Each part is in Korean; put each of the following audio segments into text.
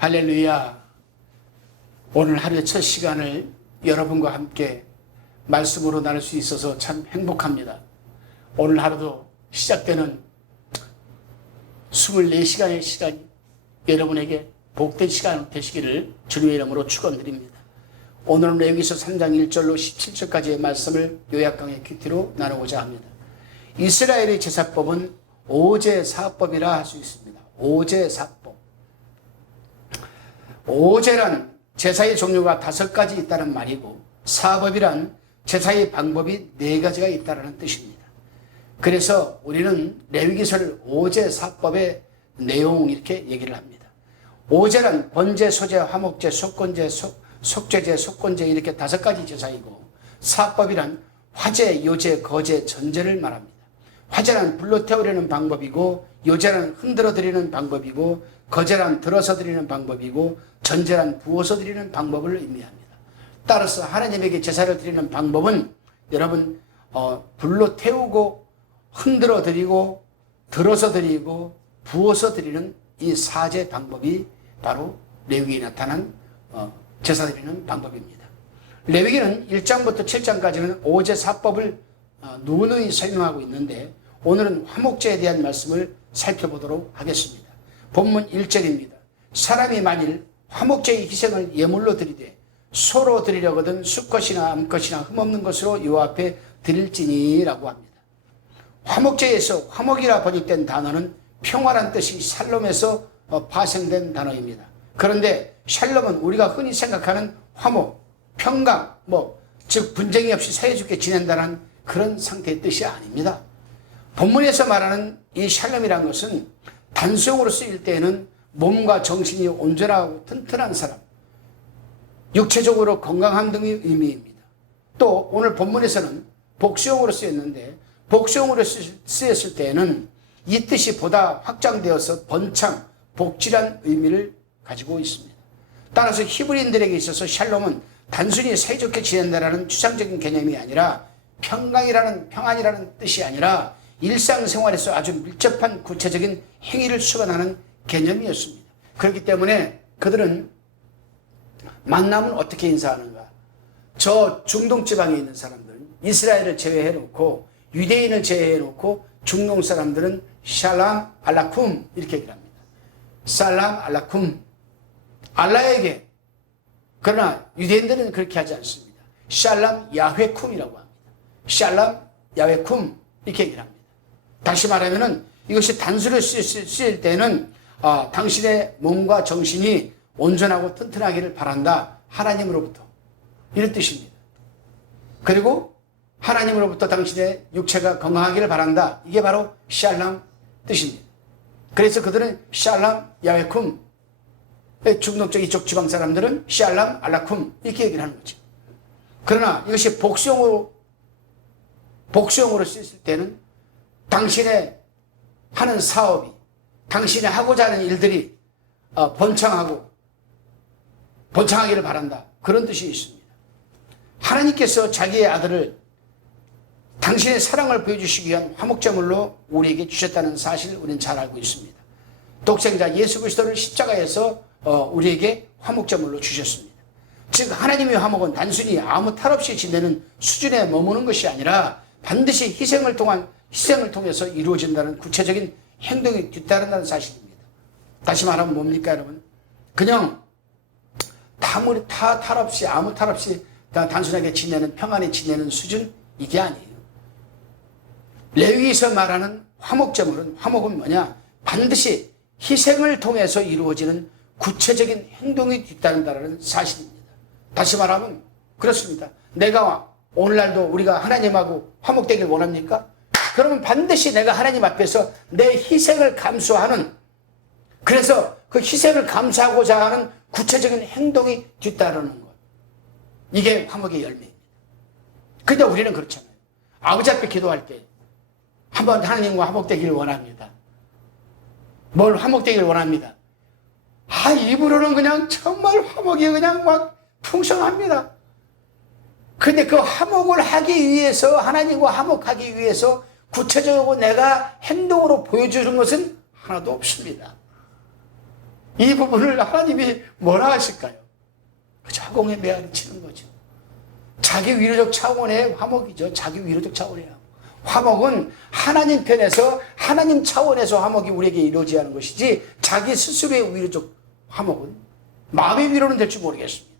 할렐루야. 오늘 하루의 첫 시간을 여러분과 함께 말씀으로 나눌 수 있어서 참 행복합니다. 오늘 하루도 시작되는 24시간의 시간이 여러분에게 복된 시간 되시기를 주님의 이름으로 축원드립니다. 오늘은 레위기서 3장 1절로 17절까지의 말씀을 요약강의 큐티로 나누고자 합니다. 이스라엘의 제사법은 오제사법이라 할 수 있습니다. 오제사법. 오제란 제사의 종류가 5가지 있다는 말이고, 사법이란 제사의 방법이 4가지가 있다는 뜻입니다. 그래서 우리는 레위기서를 오제사법의 내용 이렇게 얘기를 합니다. 오제란 번제, 소제, 화목제, 속건제, 속죄제, 속건제 이렇게 5가지 제사이고, 사법이란 화제, 요제, 거제, 전제를 말합니다. 화제란 불로 태우려는 방법이고, 요제란 흔들어 드리는 방법이고, 거제란 들어서 드리는 방법이고, 전제란 부어서 드리는 방법을 의미합니다. 따라서 하나님에게 제사를 드리는 방법은 여러분 불로 태우고 흔들어 드리고 들어서 드리고 부어서 드리는 이 4제 방법이 바로 레위기에 나타난 제사 드리는 방법입니다. 레위기는 1장부터 7장까지는 오제사법을 누누이 설명하고 있는데, 오늘은 화목제에 대한 말씀을 살펴보도록 하겠습니다. 본문 1절입니다. 사람이 만일 화목제의 희생을 예물로 드리되 소로 드리려거든 수컷이나 암컷이나 흠없는 것으로 여호와 앞에 드릴지니 라고 합니다. 화목제에서 화목이라 번역된 단어는 평화란 뜻이 샬롬에서 파생된 단어입니다. 그런데 샬롬은 우리가 흔히 생각하는 화목, 평강, 즉 분쟁이 없이 사이좋게 지낸다는 그런 상태의 뜻이 아닙니다. 본문에서 말하는 이 샬롬이란 것은 단수용으로 쓰일 때에는 몸과 정신이 온전하고 튼튼한 사람, 육체적으로 건강한 등의 의미입니다. 또 오늘 본문에서는 복수용으로 쓰였는데, 복수용으로 쓰였을 때에는 이 뜻이 보다 확장되어서 번창, 복질한 의미를 가지고 있습니다. 따라서 히브리인들에게 있어서 샬롬은 단순히 사이좋게 지낸다라는 추상적인 개념이 아니라 평안이라는 뜻이 아니라 일상생활에서 아주 밀접한 구체적인 행위를 수반하는 개념이었습니다. 그렇기 때문에 그들은 만나면 어떻게 인사하는가? 저 중동 지방에 있는 사람들은, 이스라엘을 제외해놓고 유대인을 제외해놓고 중동 사람들은 샬람 알라쿰 이렇게 얘기를 합니다. 살람 알라쿰, 알라에게. 그러나 유대인들은 그렇게 하지 않습니다. 샬람 야훼쿰이라고 합니다. 샬람 야훼쿰 이렇게 얘기를 합니다. 다시 말하면은 이것이 단수로 쓰일 때는 당신의 몸과 정신이 온전하고 튼튼하기를 바란다, 하나님으로부터, 이런 뜻입니다. 그리고 하나님으로부터 당신의 육체가 건강하기를 바란다, 이게 바로 샬람 뜻입니다. 그래서 그들은 샬람 야훼쿰, 중동쪽 이쪽 지방 사람들은 샬람 알라쿰 이렇게 얘기를 하는 거죠. 그러나 이것이 복수용으로 쓰일 때는 당신의 하는 사업이, 당신이 하고자 하는 일들이 번창하기를 바란다, 그런 뜻이 있습니다. 하나님께서 자기의 아들을 당신의 사랑을 보여주시기 위한 화목제물로 우리에게 주셨다는 사실을 우리는 잘 알고 있습니다. 독생자 예수 그리스도를 십자가에서 우리에게 화목제물로 주셨습니다. 즉 하나님의 화목은 단순히 아무 탈 없이 지내는 수준에 머무는 것이 아니라 반드시 희생을 통해서 이루어진다는 구체적인 행동이 뒤따른다는 사실입니다. 다시 말하면 뭡니까 여러분? 그냥 아무 탈 없이 단순하게 지내는, 평안히 지내는 수준, 이게 아니에요. 레위기에서 말하는 화목은 뭐냐? 반드시 희생을 통해서 이루어지는 구체적인 행동이 뒤따른다는 사실입니다. 다시 말하면 그렇습니다. 내가 오늘날도 우리가 하나님하고 화목되길 원합니까? 그러면 반드시 내가 하나님 앞에서 내 희생을 감수하는, 그래서 그 희생을 감수하고자 하는 구체적인 행동이 뒤따르는 것, 이게 화목의 열매입니다. 근데 우리는 그렇잖아요. 아버지 앞에 기도할 때 한번 하나님과 화목되기를 원합니다. 뭘 화목되기를 원합니다. 입으로는 그냥 정말 화목이 그냥 막 풍성합니다. 근데 그 화목을 하기 위해서, 하나님과 화목하기 위해서 구체적으로 내가 행동으로 보여주는 것은 하나도 없습니다. 이 부분을 하나님이 뭐라 하실까요? 그저 화공에 메아리 치는 거죠. 자기 위로적 차원의 화목이죠. 자기 위로적 차원의 화목. 화목은 하나님 편에서 하나님 차원에서 화목이 우리에게 이루어져야 하는 것이지 자기 스스로의 위로적 화목은 마음의 위로는 될지 모르겠습니다.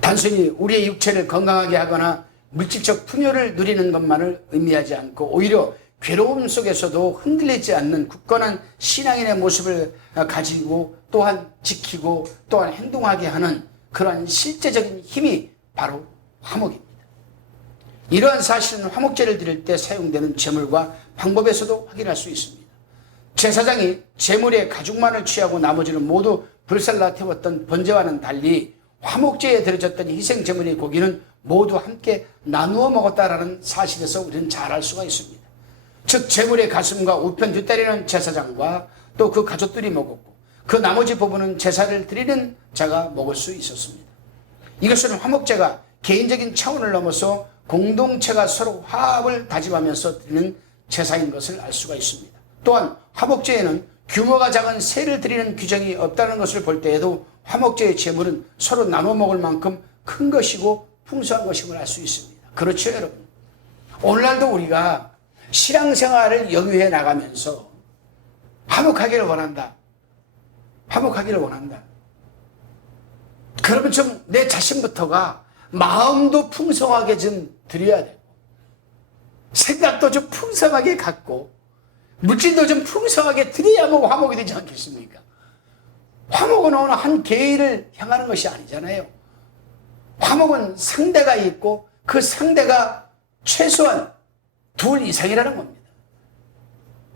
단순히 우리의 육체를 건강하게 하거나 물질적 풍요를 누리는 것만을 의미하지 않고 오히려 괴로움 속에서도 흔들리지 않는 굳건한 신앙인의 모습을 가지고 또한 지키고 또한 행동하게 하는 그러한 실제적인 힘이 바로 화목입니다. 이러한 사실은 화목제를 드릴 때 사용되는 제물과 방법에서도 확인할 수 있습니다. 제사장이 제물의 가죽만을 취하고 나머지는 모두 불살라 태웠던 번제와는 달리 화목제에 드려졌던 희생제물의 고기는 모두 함께 나누어 먹었다라는 사실에서 우리는 잘 알 수가 있습니다. 즉 제물의 가슴과 우편 뒷다리는 제사장과 또 그 가족들이 먹었고 그 나머지 부분은 제사를 드리는 자가 먹을 수 있었습니다. 이것은 화목제가 개인적인 차원을 넘어서 공동체가 서로 화합을 다짐하면서 드리는 제사인 것을 알 수가 있습니다. 또한 화목제에는 규모가 작은 세를 드리는 규정이 없다는 것을 볼 때에도 화목제의 제물은 서로 나눠 먹을 만큼 큰 것이고 풍성한 것임을 알 수 있습니다. 그렇죠, 여러분? 오늘날도 우리가 신앙생활을 영위해 나가면서 화목하기를 원한다. 화목하기를 원한다. 그러면 좀 내 자신부터가 마음도 풍성하게 좀 드려야 되고 생각도 좀 풍성하게 갖고 물질도 좀 풍성하게 드려야만 화목이 되지 않겠습니까? 화목은 어느 한 개인을 향하는 것이 아니잖아요. 화목은 상대가 있고 그 상대가 최소한 둘 이상이라는 겁니다.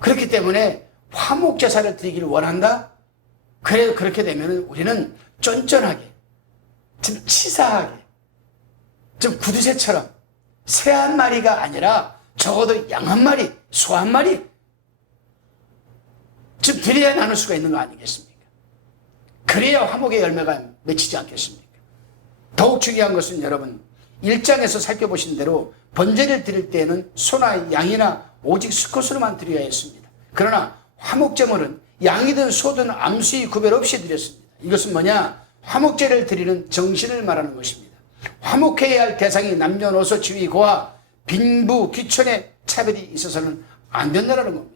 그렇기 때문에 화목 제사를 드리기를 원한다? 그래, 그렇게 되면 우리는 쫀쫀하게, 좀 치사하게, 좀 구두쇠처럼 새 한 마리가 아니라 적어도 양 한 마리, 소 한 마리 좀 드려야 나눌 수가 있는 거 아니겠습니까? 그래야 화목의 열매가 맺히지 않겠습니까? 더욱 중요한 것은 여러분 1장에서 살펴보신 대로 번제를 드릴 때에는 소나 양이나 오직 수컷으로만 드려야 했습니다. 그러나 화목제물은 양이든 소든 암수의 구별 없이 드렸습니다. 이것은 뭐냐? 화목제를 드리는 정신을 말하는 것입니다. 화목해야 할 대상이 남녀노소 지위 고하 빈부 귀천의 차별이 있어서는 안 된다는 겁니다.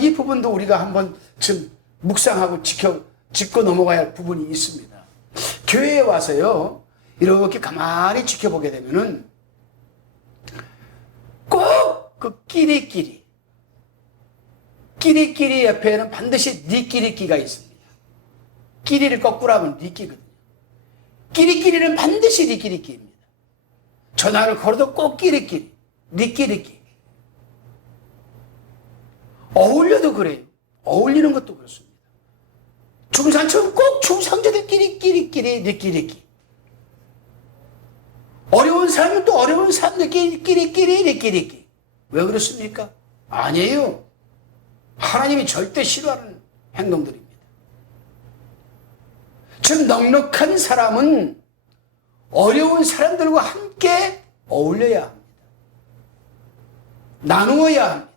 이 부분도 우리가 한번 좀 묵상하고 짚고 넘어가야 할 부분이 있습니다. 교회에 와서요 이렇게 가만히 지켜보게 되면은 꼭 그 끼리끼리 옆에는 반드시 니끼리끼가 있습니다. 끼리를 거꾸로 하면 니끼거든요. 끼리끼리는 반드시 니끼리끼입니다. 전화를 걸어도 꼭 끼리끼리, 니끼리끼. 어울려도 그래요. 어울리는 것도 그렇습니다. 중산층은 꼭 중상자들끼리 끼리끼리, 니끼리끼. 어려운 사람은 또 어려운 사람들끼리 끼리끼리, 니끼리끼. 왜 그렇습니까? 아니에요. 하나님이 절대 싫어하는 행동들입니다. 즉 넉넉한 사람은 어려운 사람들과 함께 어울려야 합니다. 나누어야 합니다.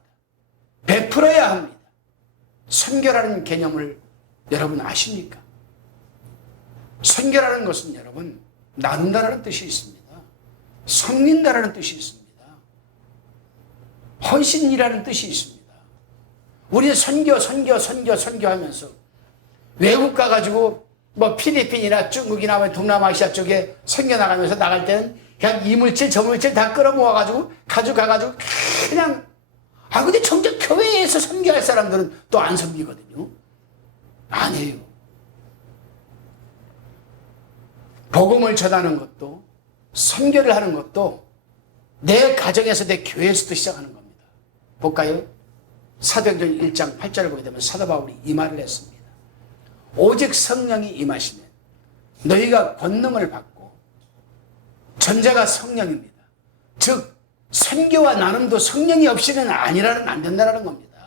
베풀어야 합니다. 선교라는 개념을 여러분 아십니까? 선교라는 것은 여러분 나눈다라는 뜻이 있습니다. 섬긴다라는 뜻이 있습니다. 헌신이라는 뜻이 있습니다. 우리 선교하면서 외국 가가지고 뭐 필리핀이나 중국이나 동남아시아 쪽에 선교 나가면서 나갈 때는 그냥 이물질 저물질 다 끌어모아가지고 가져가가지고 그냥 근데 정작 교회에서 선교할 사람들은 또 안 섬기거든요. 아니에요. 복음을 전하는 것도 선교를 하는 것도 내 가정에서 내 교회에서도 시작하는 겁니다. 볼까요? 사도행전 1장 8절을 보게 되면 사도 바울이 이 말을 했습니다. 오직 성령이 임하시면 너희가 권능을 받고 전제가 성령입니다. 즉 선교와 나눔도 성령이 없이는 안 된다는 겁니다.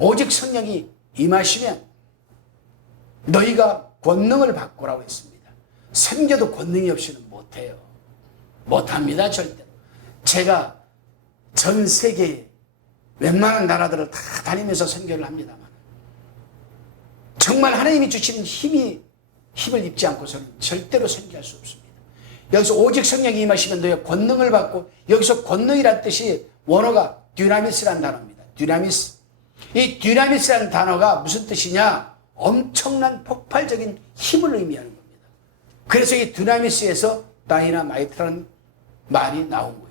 오직 성령이 임하시면 너희가 권능을 받고라고 했습니다. 선교도 권능이 없이는 못해요. 못합니다. 절대로. 제가 전 세계에 웬만한 나라들을 다 다니면서 선교를 합니다만 정말 하나님이 주시는 힘을 입지 않고서는 절대로 선교할 수 없습니다. 여기서 오직 성령이 임하시면 너의 권능을 받고, 여기서 권능이란 뜻이 원어가 듀나미스라는 단어입니다. 듀나미스. 이 듀나미스라는 단어가 무슨 뜻이냐? 엄청난 폭발적인 힘을 의미하는 겁니다. 그래서 이 듀나미스에서 다이나마이트라는 말이 나온 거예요.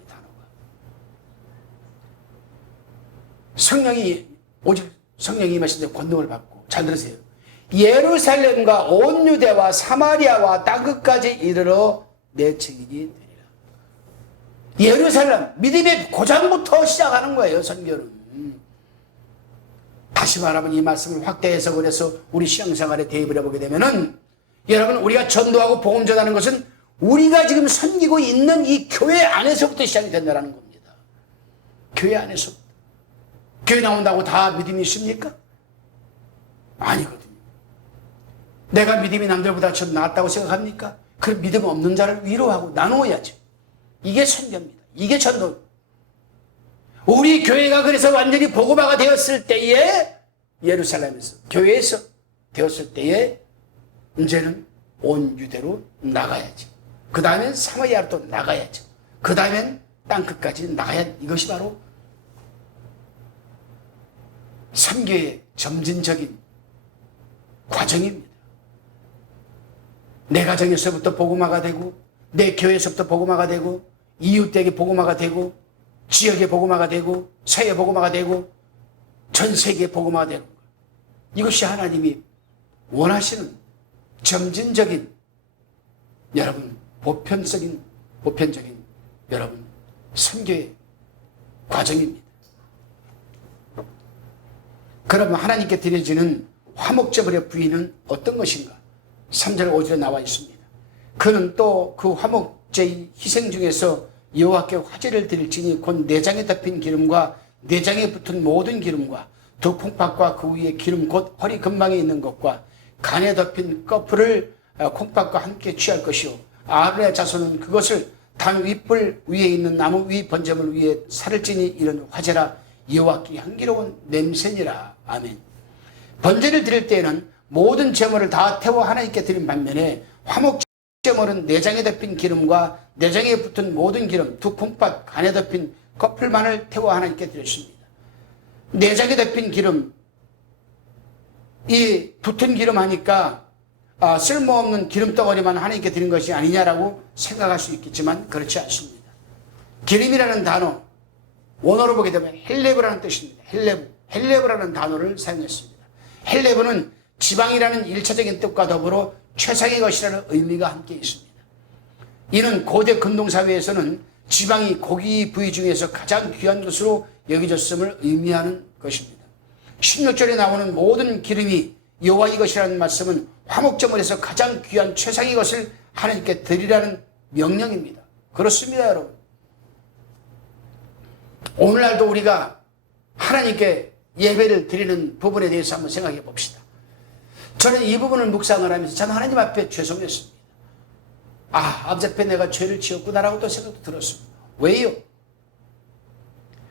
오직 성령이 임하신 데 권능을 받고, 잘 들으세요. 예루살렘과 온 유대와 사마리아와 땅끝까지 이르러 내 증인이 되리라. 예루살렘, 믿음의 고장부터 시작하는 거예요, 선교는. 다시 말하면 이 말씀을 확대해서 그래서 우리 신앙생활에 대입을 해보게 되면은, 여러분, 우리가 전도하고 복음 전하는 것은 우리가 지금 섬기고 있는 이 교회 안에서부터 시작이 된다는 겁니다. 교회 안에서부터. 교회 나온다고 다 믿음이 있습니까? 아니거든요. 내가 믿음이 남들보다 좀 낫다고 생각합니까? 그 믿음 없는 자를 위로하고 나누어야죠. 이게 선교입니다. 이게 전도. 우리 교회가 그래서 완전히 복음화가 되었을 때에, 예루살렘에서, 교회에서 되었을 때에 이제는 온 유대로 나가야지. 그 다음엔 사마리아로 또 나가야죠. 그 다음엔 땅끝까지 나가야, 이것이 바로 선교의 점진적인 과정입니다. 내 가정에서부터 복음화가 되고, 내 교회에서부터 복음화가 되고, 이웃에게 복음화가 되고, 지역에 복음화가 되고, 사회에 복음화가 되고, 전 세계에 복음화가 되는 거예요. 이것이 하나님이 원하시는 점진적인, 여러분, 보편적인 여러분 선교의 과정입니다. 그러면 하나님께 드려지는 화목제물의 부위는 어떤 것인가? 3절 5절에 나와 있습니다. 그는 또 그 화목제의 희생 중에서 여호와께 화제를 드릴지니 곧 내장에 덮인 기름과 내장에 붙은 모든 기름과 두 콩팥과 그 위에 기름 곧 허리 근방에 있는 것과 간에 덮인 꺼풀을 콩팥과 함께 취할 것이요 아론의 자손은 그것을 단 윗불 위에 있는 나무 위 번제물 위에 살을 찌니 이런 화제라 여호와께 향기로운 냄새니라. 아멘. 번제를 드릴 때에는 모든 제물을 다 태워 하나님께 드린 반면에 화목제물은 내장에 덮인 기름과 내장에 붙은 모든 기름, 두 콩팥, 간에 덮인 커플만을 태워 하나님께 드렸습니다. 내장에 덮인 기름, 이 붙은 기름 하니까 쓸모없는 기름덩어리만 하나님께 드린 것이 아니냐라고 생각할 수 있겠지만 그렇지 않습니다. 기름이라는 단어, 원어로 보게 되면 헬레브라는 뜻입니다. 헬레브라는 단어를 사용했습니다. 헬레브는 지방이라는 1차적인 뜻과 더불어 최상의 것이라는 의미가 함께 있습니다. 이는 고대 근동사회에서는 지방이 고기 부위 중에서 가장 귀한 것으로 여겨졌음을 의미하는 것입니다. 16절에 나오는 모든 기름이 여호와의 것이라는 말씀은 화목제물에서 가장 귀한 최상의 것을 하나님께 드리라는 명령입니다. 그렇습니다, 여러분. 오늘날도 우리가 하나님께 예배를 드리는 부분에 대해서 한번 생각해 봅시다. 저는 이 부분을 묵상을 하면서 참 하나님 앞에 죄송했습니다. 아버지 앞에 내가 죄를 지었구나라고 또 생각도 들었습니다. 왜요?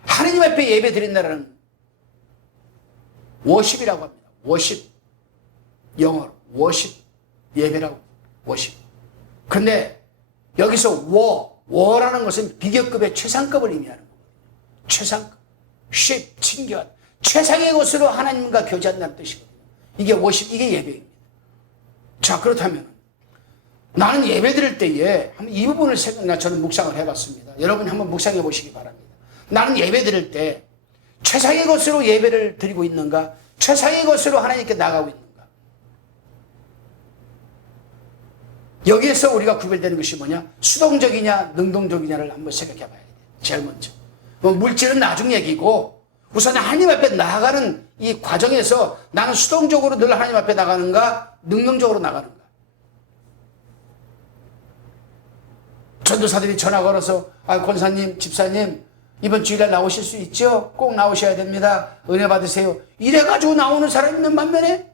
하나님 앞에 예배 드린다는 워십이라고 합니다. 워십. 영어로 워십. 예배라고. 워십. 근데 여기서 워라는 것은 비교급의 최상급을 의미하는 거거든요. 최상급. 쉽, 친견. 최상의 것으로 하나님과 교제한다는 뜻이거든요. 이게 워십, 이게 예배입니다. 자, 그렇다면 나는 예배 드릴 때에 한번 이 부분을 저는 묵상을 해봤습니다. 여러분 한번 묵상해 보시기 바랍니다. 나는 예배 드릴 때 최상의 것으로 예배를 드리고 있는가? 최상의 것으로 하나님께 나가고 있는가? 여기에서 우리가 구별되는 것이 뭐냐? 수동적이냐 능동적이냐를 한번 생각해 봐야 돼요. 제일 먼저. 물질은 나중 얘기고 우선 하나님 앞에 나아가는 이 과정에서 나는 수동적으로 늘 하나님 앞에 나가는가? 능동적으로 나가는가? 전도사들이 전화 걸어서 권사님, 집사님 이번 주일날 나오실 수 있죠? 꼭 나오셔야 됩니다. 은혜 받으세요. 이래가지고 나오는 사람 있는 반면에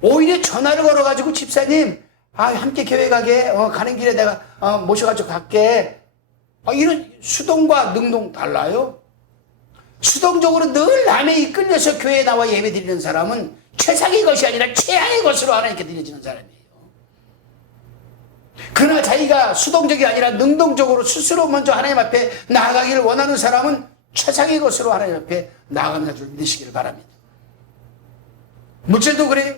오히려 전화를 걸어가지고 집사님 함께 교회 가게 가는 길에 내가 모셔가지고 갈게. 이런 수동과 능동 달라요. 수동적으로 늘 남에 이끌려서 교회에 나와 예배 드리는 사람은 최상의 것이 아니라 최하의 것으로 하나님께 드려지는 사람이에요. 그러나 자기가 수동적이 아니라 능동적으로 스스로 먼저 하나님 앞에 나아가기를 원하는 사람은 최상의 것으로 하나님 앞에 나아가는 줄 믿으시기를 바랍니다. 물질도 그래요.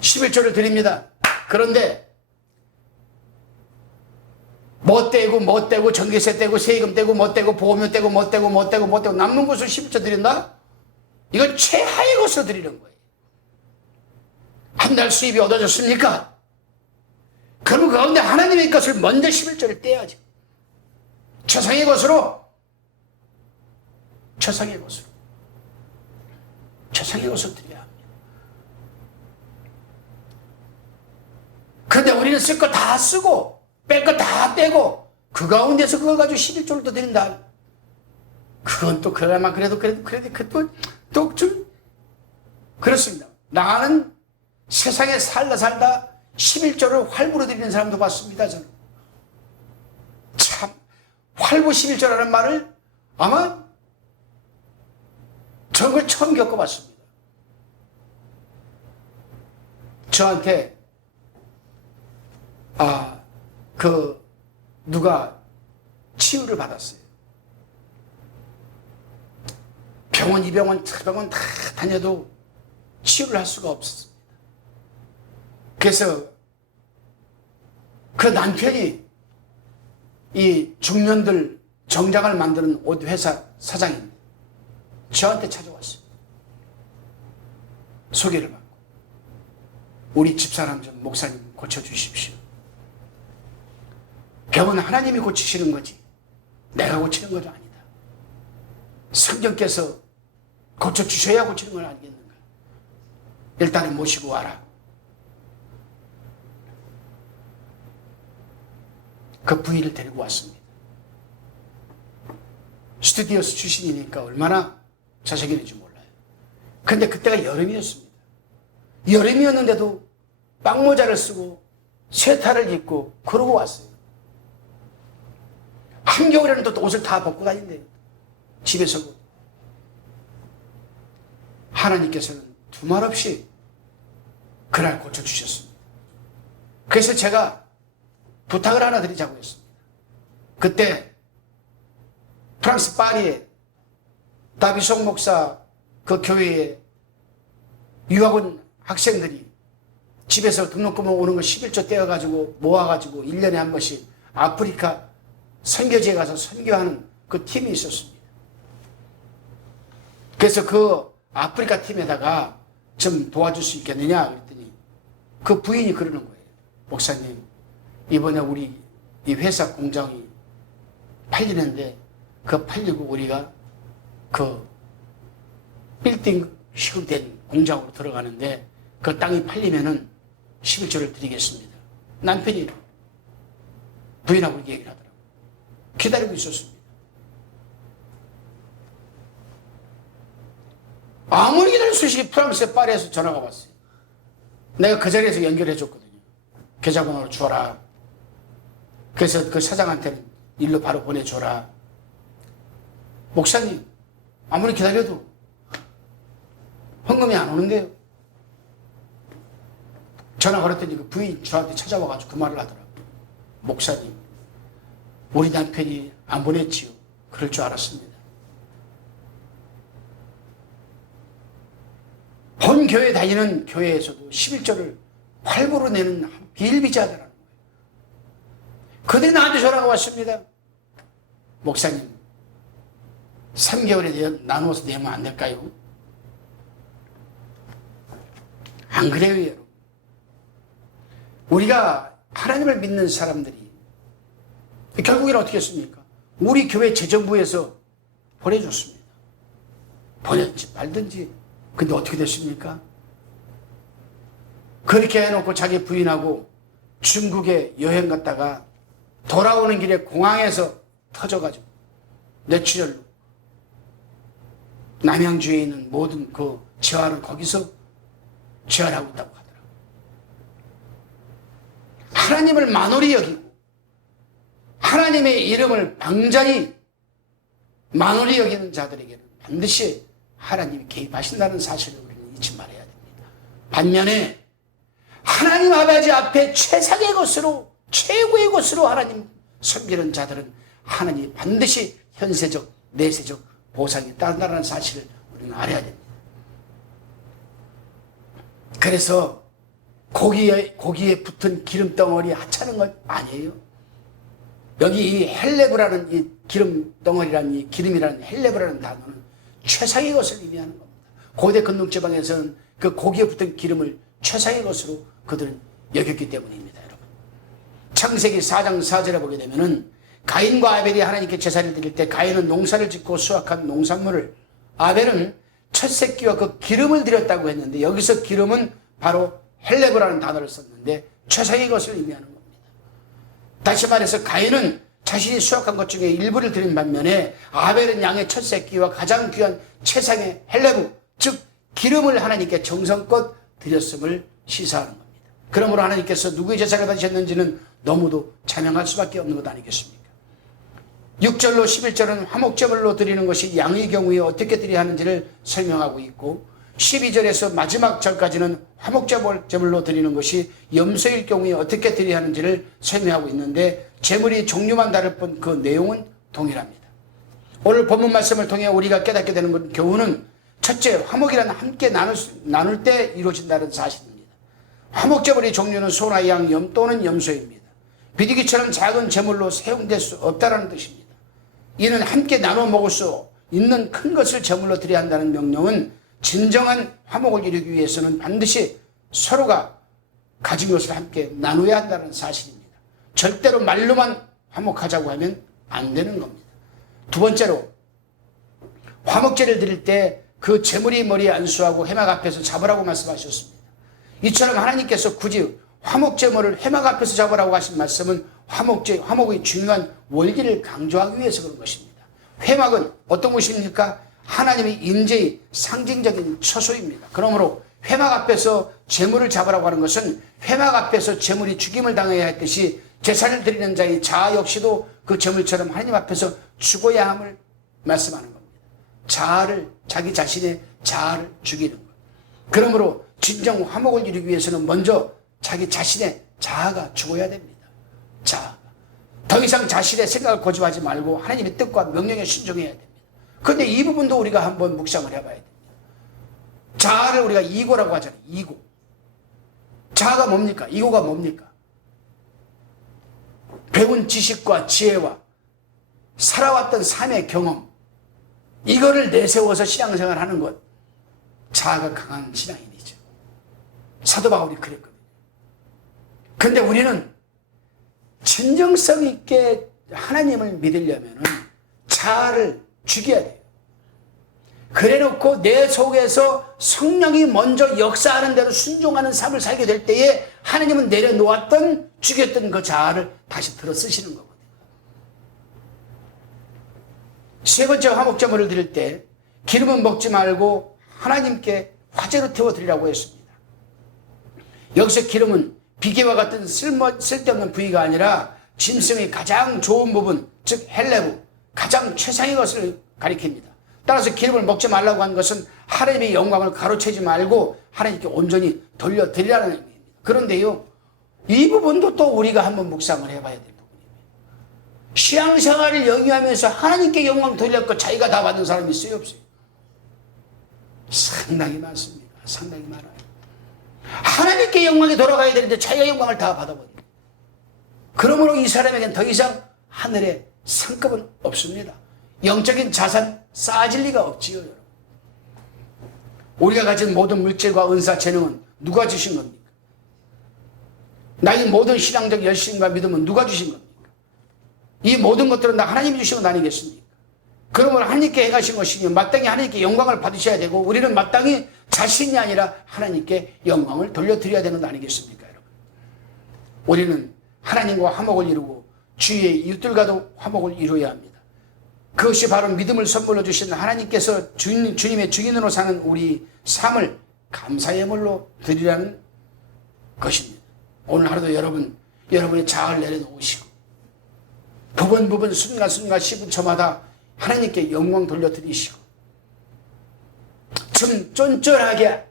11조를 드립니다. 그런데 뭐 떼고 전기세 떼고 세금 떼고 뭐 떼고 보험료 떼고 뭐 떼고 남는 것을 11조 드린다? 이건 최하의 것으로 드리는 거예요. 한 달 수입이 얻어졌습니까? 그러면 그 가운데 하나님의 것을 먼저 11조를 떼야죠. 최상의 것으로 드려야 합니다. 그런데 우리는 쓸 거 다 쓰고 뺄 거 다 빼고 그 가운데서 그걸 가지고 11조를 또 드린다. 그건 또 그나마 그래도 좀 그렇습니다. 나는 세상에 살다 11조를 활부로 드리는 사람도 봤습니다. 저는 참 활부 11조라는 말을 아마 정말 처음 겪어봤습니다. 저한테 누가 치유를 받았어요. 병원, 이 병원, 저 병원 다 다녀도 치유를 할 수가 없었습니다. 그래서 그 남편이 이 중년들 정장을 만드는 옷 회사 사장입니다. 저한테 찾아왔어요. 소개를 받고 우리 집사람 좀 목사님 고쳐주십시오. 병은 하나님이 고치시는 거지 내가 고치는 것도 아니다. 성령께서 고쳐주셔야 고치는 건 아니겠는가. 일단은 모시고 와라. 그 부인을 데리고 왔습니다. 스튜디오스 출신이니까 얼마나 자식이는지 몰라요. 근데 그때가 여름이었습니다. 여름이었는데도 빵모자를 쓰고 쇠타를 입고 그러고 왔어요. 한겨울에는 또 옷을 다 벗고 다닌대요. 집에서도. 하나님께서는 두말 없이 그날 고쳐주셨습니다. 그래서 제가 부탁을 하나 드리자고 했습니다. 그때 프랑스 파리에 다비송 목사 그 교회에 유학원 학생들이 집에서 등록금을 오는 거 11조 떼어가지고 모아가지고 1년에 한 번씩 아프리카 선교지에 가서 선교하는 그 팀이 있었습니다. 그래서 그 아프리카 팀에다가 좀 도와줄 수 있겠느냐 그랬더니 그 부인이 그러는 거예요. 목사님, 이번에 우리 이 회사 공장이 팔리는데 그 팔리고 우리가 그 빌딩 시급된 공장으로 들어가는데 그 땅이 팔리면은 11조를 드리겠습니다. 남편이 부인하고 얘기를 하더라고요. 기다리고 있었습니다. 아무리 기다릴 수 없이 프랑스 파리에서 전화가 왔어요. 내가 그 자리에서 연결해 줬거든요. 계좌번호를 줘라. 그래서 그 사장한테는 일로 바로 보내줘라. 목사님, 아무리 기다려도 헌금이 안 오는데요. 전화 걸었더니 그 부인 저한테 찾아와가지고 그 말을 하더라고요. 목사님, 우리 남편이 안 보냈지요. 그럴 줄 알았습니다. 본 교회 다니는 교회에서도 11조를 활보로 내는 비일비재하더라는 거예요. 그들이 나한테 전화가 왔습니다. 목사님, 3개월에 나누어서 내면 안 될까요? 안 그래요, 여러분? 우리가 하나님을 믿는 사람들이 결국에는 어떻게 했습니까? 우리 교회 재정부에서 보내줬습니다. 보냈지 말든지. 근데 어떻게 됐습니까? 그렇게 해놓고 자기 부인하고 중국에 여행 갔다가 돌아오는 길에 공항에서 터져가지고 뇌출혈로 남양주에 있는 모든 그 재활을 거기서 재활하고 있다고 하더라고요. 하나님을 만홀히 여기고 하나님의 이름을 방자히 만홀히 여기는 자들에게는 반드시 하나님이 개입하신다는 사실을 우리는 잊지 말아야 됩니다. 반면에 하나님 아버지 앞에 최상의 것으로, 최고의 것으로 하나님 섬기는 자들은 하나님이 반드시 현세적, 내세적 보상이 따른다는 사실을 우리는 알아야 됩니다. 그래서 고기에 붙은 기름덩어리 하찮은 것 아니에요. 여기 이 헬레브라는 이 기름덩어리라는 이 기름이라는 헬레브라는 단어는 최상의 것을 의미하는 겁니다. 고대 근동지방에서는 그 고기에 붙은 기름을 최상의 것으로 그들은 여겼기 때문입니다. 여러분, 창세기 4장 4절에 보게 되면은 가인과 아벨이 하나님께 제사를 드릴 때 가인은 농사를 짓고 수확한 농산물을, 아벨은 첫 새끼와 그 기름을 드렸다고 했는데 여기서 기름은 바로 헬레브라는 단어를 썼는데 최상의 것을 의미하는 겁니다. 다시 말해서 가인은 자신이 수확한 것 중에 일부를 드린 반면에 아벨은 양의 첫 새끼와 가장 귀한 최상의 헬레브, 즉 기름을 하나님께 정성껏 드렸음을 시사하는 겁니다. 그러므로 하나님께서 누구의 제사를 받으셨는지는 너무도 자명할 수밖에 없는 것 아니겠습니까? 6절로 11절은 화목제물로 드리는 것이 양의 경우에 어떻게 드려야 하는지를 설명하고 있고, 12절에서 마지막 절까지는 화목제물로 드리는 것이 염소일 경우에 어떻게 드려야 하는지를 설명하고 있는데 제물이 종류만 다를 뿐 그 내용은 동일합니다. 오늘 본문 말씀을 통해 우리가 깨닫게 되는 교훈은 첫째, 화목이란 함께 나눌 때 이루어진다는 사실입니다. 화목제물의 종류는 소나 양 또는 염소입니다. 비둘기처럼 작은 제물로 사용될 수 없다는 뜻입니다. 이는 함께 나눠 먹을 수 있는 큰 것을 제물로 드려야 한다는 명령은 진정한 화목을 이루기 위해서는 반드시 서로가 가진 것을 함께 나눠야 한다는 사실입니다. 절대로 말로만 화목하자고 하면 안 되는 겁니다. 두 번째로, 화목제를 드릴 때 그 제물이 머리에 안수하고 회막 앞에서 잡으라고 말씀하셨습니다. 이처럼 하나님께서 굳이 화목제물을 회막 앞에서 잡으라고 하신 말씀은 화목의 중요한 원리를 강조하기 위해서 그런 것입니다. 회막은 어떤 곳입니까? 하나님의 임재의 상징적인 처소입니다. 그러므로 회막 앞에서 제물을 잡으라고 하는 것은 회막 앞에서 제물이 죽임을 당해야 했듯이 제사를 드리는 자의 자아 역시도 그 제물처럼 하나님 앞에서 죽어야 함을 말씀하는 겁니다. 자기 자신의 자아를 죽이는 것. 그러므로 진정 화목을 이루기 위해서는 먼저 자기 자신의 자아가 죽어야 됩니다. 자아가. 더 이상 자신의 생각을 고집하지 말고 하나님의 뜻과 명령에 순종해야 됩니다. 그런데 이 부분도 우리가 한번 묵상을 해봐야 됩니다. 자아를 우리가 이고라고 하잖아요. 이고. 자아가 뭡니까? 이고가 뭡니까? 배운 지식과 지혜와 살아왔던 삶의 경험, 이거를 내세워서 신앙생활을 하는 것, 자아가 강한 신앙인이죠. 사도 바울이 그랬거든요. 그런데 우리는 진정성 있게 하나님을 믿으려면 자아를 죽여야 돼요. 그래놓고 내 속에서 성령이 먼저 역사하는 대로 순종하는 삶을 살게 될 때에 하나님은 내려놓았던, 죽였던 그 자아를 다시 들어 쓰시는 거거든요. 세 번째, 화목제물을 드릴 때 기름은 먹지 말고 하나님께 화제로 태워드리라고 했습니다. 여기서 기름은 비계와 같은 쓸데없는 부위가 아니라 짐승의 가장 좋은 부분, 즉 헬레브, 가장 최상의 것을 가리킵니다. 따라서 기름을 먹지 말라고 한 것은 하나님의 영광을 가로채지 말고 하나님께 온전히 돌려드리라는 의미입니다. 그런데요, 이 부분도 또 우리가 한번 묵상을 해봐야 될 부분입니다. 신앙생활을 영위하면서 하나님께 영광 돌렸고 자기가 다 받는 사람이 있어요, 없어요? 상당히 많습니다. 상당히 많아요. 하나님께 영광이 돌아가야 되는데 자기가 영광을 다 받아버려요. 그러므로 이 사람에겐 더 이상 하늘에 상급은 없습니다. 영적인 자산 쌓아질 리가 없지요, 여러분. 우리가 가진 모든 물질과 은사, 재능은 누가 주신 겁니까? 나의 모든 신앙적 열심과 믿음은 누가 주신 겁니까? 이 모든 것들은 다 하나님이 주신 건 아니겠습니까? 그러면 하나님께 행하신 것이니 마땅히 하나님께 영광을 받으셔야 되고, 우리는 마땅히 자신이 아니라 하나님께 영광을 돌려드려야 되는 거 아니겠습니까, 여러분? 우리는 하나님과 화목을 이루고 주위의 이웃들과도 화목을 이루어야 합니다. 그것이 바로 믿음을 선물로 주신 하나님께서 주님의 증인으로 사는 우리 삶을 감사의 예물로 드리라는 것입니다. 오늘 하루도 여러분의 자아를 내려놓으시고 부분 순간순간 10분초마다 하나님께 영광 돌려드리시고 좀 쫀쫀하게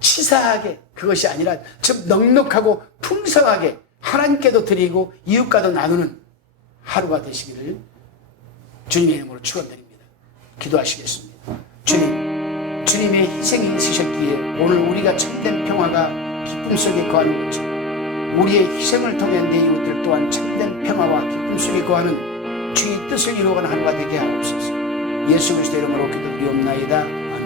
치사하게 그것이 아니라 좀 넉넉하고 풍성하게 하나님께도 드리고 이웃과도 나누는 하루가 되시기를 주님의 이름으로 축원드립니다. 기도하시겠습니다. 주님, 주님의 희생이 있으셨기에 오늘 우리가 참된 평화가 기쁨 속에 거하는 것처럼 우리의 희생을 통해 내 이웃들 또한 참된 평화와 기쁨 속에 거하는 주의 뜻을 이루어가는 하루가 되게 하옵소서. 예수 그리스도 이름으로 기도드리옵나이다. 아멘.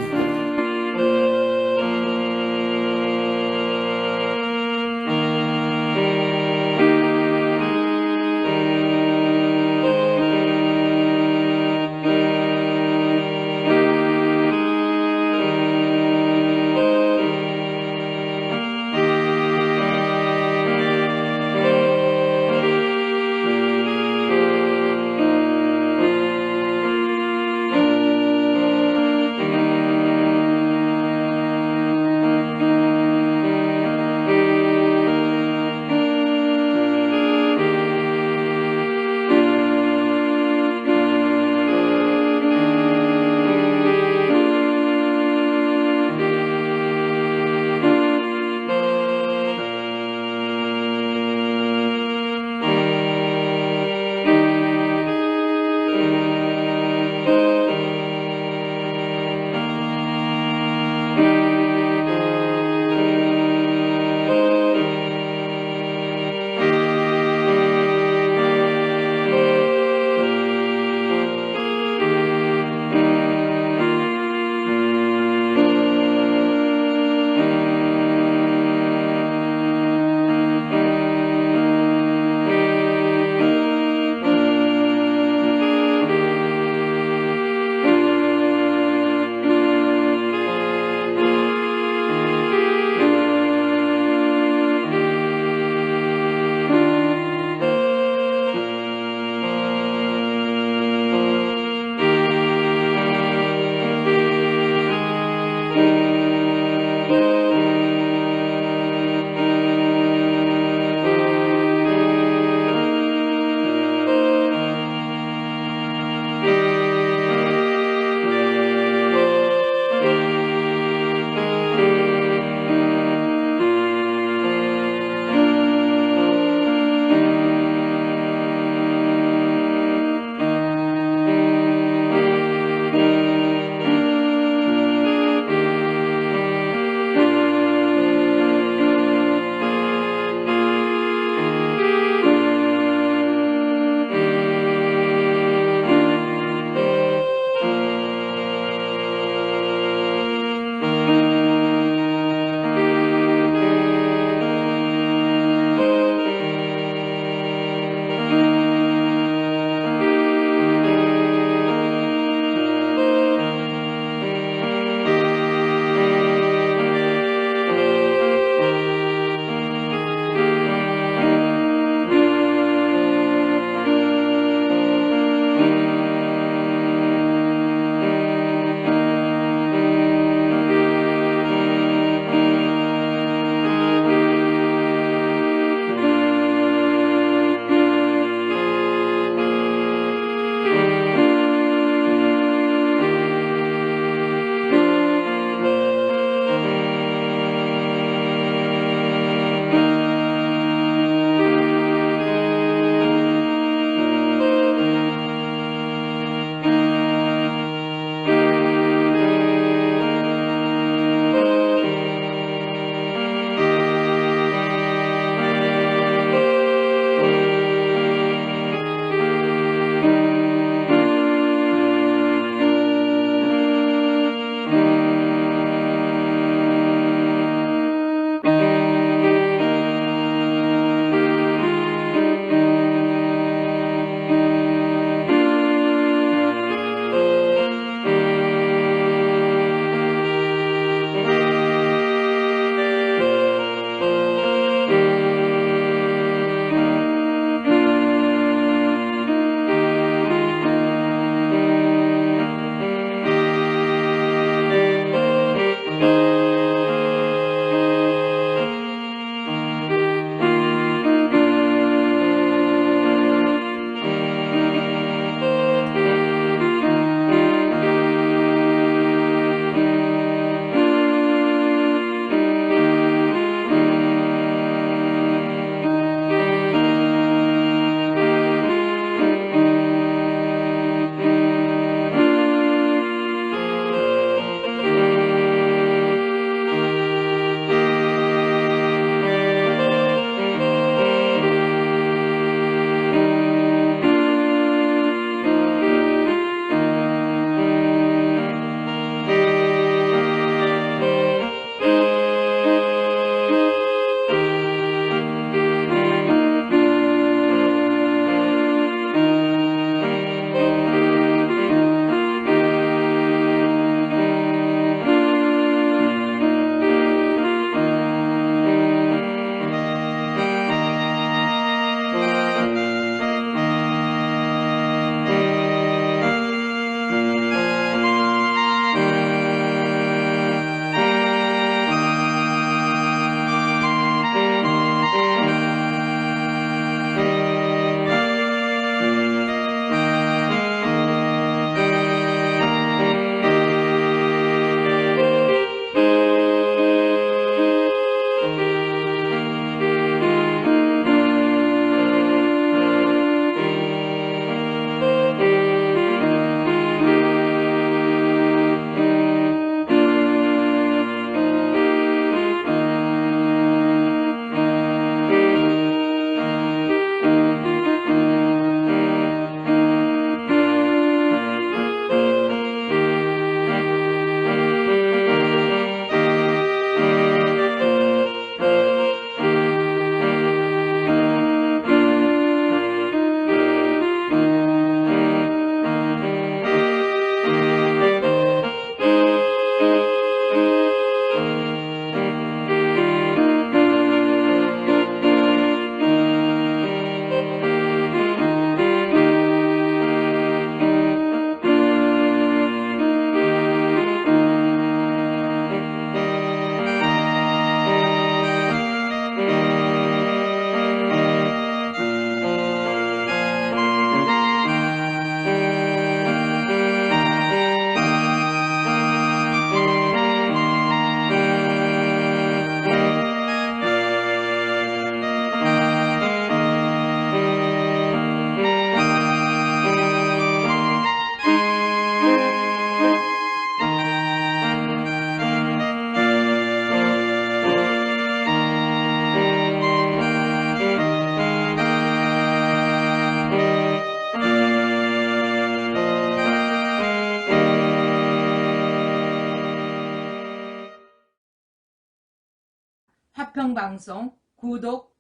화평방송 구독,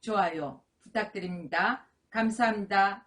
좋아요 부탁드립니다. 감사합니다.